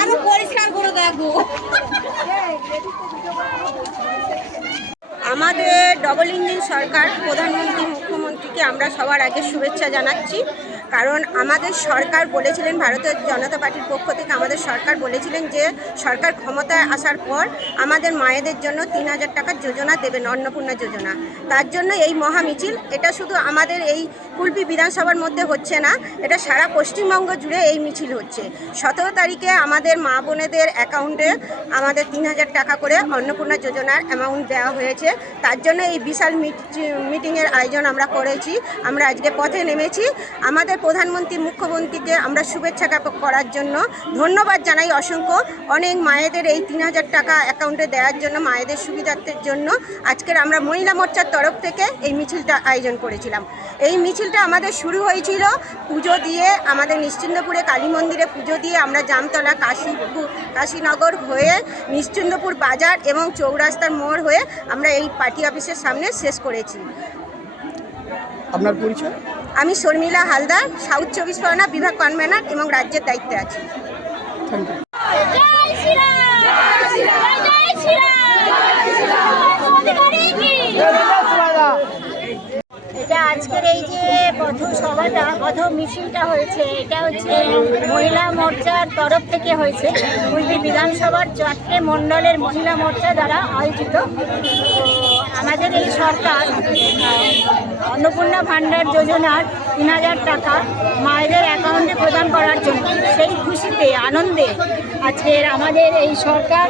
আরো পরিষ্কার করে দেখো। আমাদের ডবল ইঞ্জিন সরকার, প্রধানমন্ত্রী মুখ্যমন্ত্রীকে আমরা সবার আগে শুভেচ্ছা জানাচ্ছি। কারণ আমাদের সরকার বলেছিলেন, ভারতীয় জনতা পার্টির পক্ষ থেকে আমাদের সরকার বলেছিলেন যে সরকার ক্ষমতায় আসার পর আমাদের মায়েদের জন্য 3000 টাকার যোজনা দেবেন, অন্নপূর্ণা যোজনা। তার জন্য এই মহা মিছিল। এটা শুধু আমাদের এই কুলপি বিধানসভার মধ্যে হচ্ছে না, এটা সারা পশ্চিমবঙ্গ জুড়ে এই মিছিল হচ্ছে। 17 তারিখে আমাদের মা বোনেদের অ্যাকাউন্টে আমাদের 3000 টাকা করে অন্নপূর্ণা যোজনার অ্যামাউন্ট দেওয়া হয়েছে। তার জন্য এই বিশাল মিটিংয়ের আয়োজন আমরা করেছি। আমরা আজকে পথে নেমেছি। আমাদের প্রধানমন্ত্রী মুখ্যমন্ত্রীকে আমরা শুভেচ্ছা জ্ঞাপন করার জন্য ধন্যবাদ জানাই অসংখ্য। অনেক মায়েদের এই 3000 টাকা অ্যাকাউন্টে দেওয়ার জন্য, মায়েদের সুবিধার্থের জন্য আজকের আমরা মহিলা মোর্চার তরফ থেকে এই মিছিলটা আয়োজন করেছিলাম। এই মিছিলটা আমাদের শুরু হয়েছিল পুজো দিয়ে, আমাদের নিশ্চিন্দপুরে কালী মন্দিরে পুজো দিয়ে আমরা জামতলা কাশীনগর হয়ে নিশ্চিন্দপুর বাজার এবং চৌরাস্তার মোড় হয়ে আমরা এই পার্টি অফিসের সামনে শেষ করেছি। আপনার পরিচয়? আমি শর্মিলা হালদার, সাউথ 24 পরগনা বিভাগ কনভেনার এবং রাজ্যের দায়িত্বে আছি। Thank you. এটা আজকের এই যে পথসভাটা, পথ মিছিলটা হয়েছে, এটা হচ্ছে মহিলা মোর্চার তরফ থেকে হয়েছে। কুলপি বিধানসভার 4টে মণ্ডলের মহিলা মোর্চা দ্বারা আয়োজিত। আমাদের এই সরকার অন্নপূর্ণা ভাণ্ডার যোজনার 3000 টাকা মায়েদের অ্যাকাউন্টে প্রদান করার জন্য, সেই খুশিতে আনন্দে আজকের আমাদের এই সরকার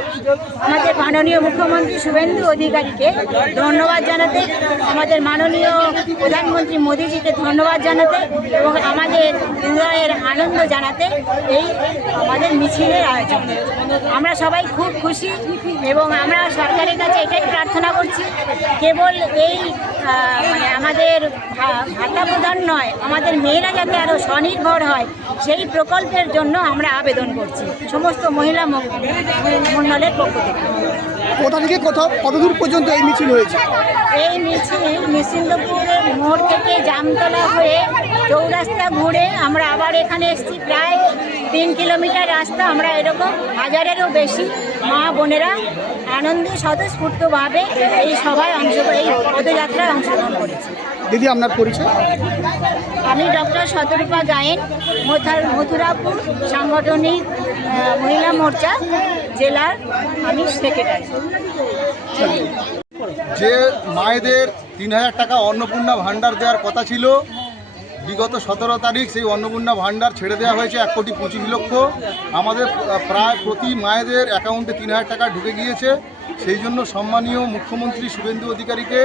আমাদের মাননীয় মুখ্যমন্ত্রী শুভেন্দু অধিকারীকে ধন্যবাদ জানাতে, আমাদের মাননীয় প্রধানমন্ত্রী মোদীজিকে ধন্যবাদ জানাতে এবং আমাদের হৃদয়ের আনন্দ জানাতে এই আমাদের মিছিলের আয়োজন। আমরা সবাই খুব খুশি এবং আমরা সরকারের কাছে এটাই প্রার্থনা করছি, কেবল এই মানে আমাদের ভাতা প্রদান নয়, আমাদের মেয়েরা যাতে আরও স্বনির্ভর হয় সেই প্রকল্পের জন্য আমরা আবেদন করছি সমস্ত মহিলা মণ্ডলের পক্ষ থেকে। কোথা থেকে কতদূর পর্যন্ত এই মিছিল হয়েছে? এই মিছিল নিশ্চিন্দপুরের মোড় থেকে জামতলা হয়ে চৌরাস্তা ঘুরে আমরা আবার এখানে এসেছি। প্রায় 3 কিলোমিটার রাস্তা। আমরা এরকম 1000-এরও বেশি মা বোনেরা আনন্দে স্বতঃস্ফূর্তভাবে এই সভায় এই পদযাত্রায় অংশগ্রহণ করেছি। দিদি, আপনার পরিচয়? আমি ডক্টর শতরূপা গায়েন, মথুরাপুর সাংগঠনিক মহিলা মোর্চা জেলার আমি সেক্রেটারি। যে মায়েদের 3000 টাকা অন্নপূর্ণা ভাণ্ডার দেওয়ার কথা ছিল, বিগত 17 তারিখ সেই অন্নপূর্ণা ভাণ্ডার ছেড়ে দেওয়া হয়েছে 1,25,00,000। আমাদের প্রায় প্রতি মায়েদের অ্যাকাউন্টে 3000 টাকা ঢুকে গিয়েছে। সেই জন্য সম্মানীয় মুখ্যমন্ত্রী শুভেন্দু অধিকারীকে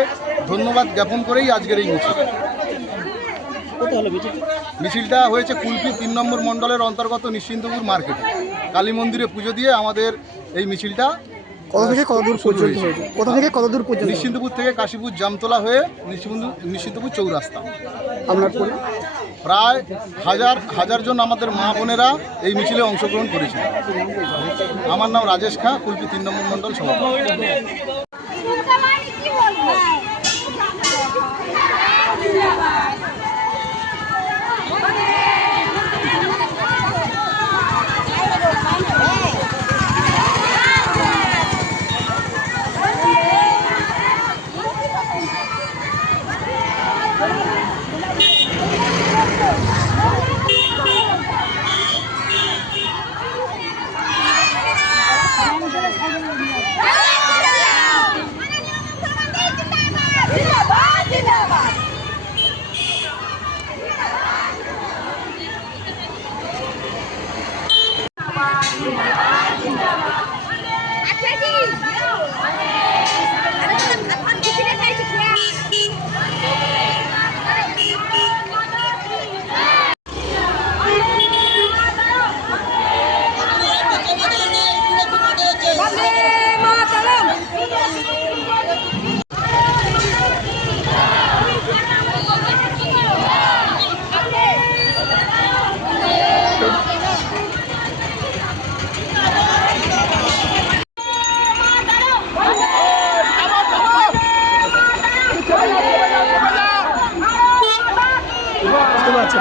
ধন্যবাদ জ্ঞাপন করেই আজকের এই মিছিল। মিছিলটা হয়েছে কুলপি 3 নম্বর মণ্ডলের অন্তর্গত নিশ্চিন্দপুর মার্কেটে কালী মন্দিরে পুজো দিয়ে আমাদের এই মিছিলটা কোথা থেকে কতদূর পর্যন্ত হয়েছে? কোথা থেকে কতদূর পর্যন্ত? নিশ্চিন্দপুর থেকে কাশীপুর জামতলা হয়ে নিশ্চিন্দপুর চৌরাস্তা। আপনার প্রায় হাজার জন আমাদের মা বোনেরা এই মিছিলে অংশগ্রহণ করেছিল। আমার নাম রাজেশ খাঁ, কুলপি 3 নম্বর মণ্ডল সভাপতি। আছে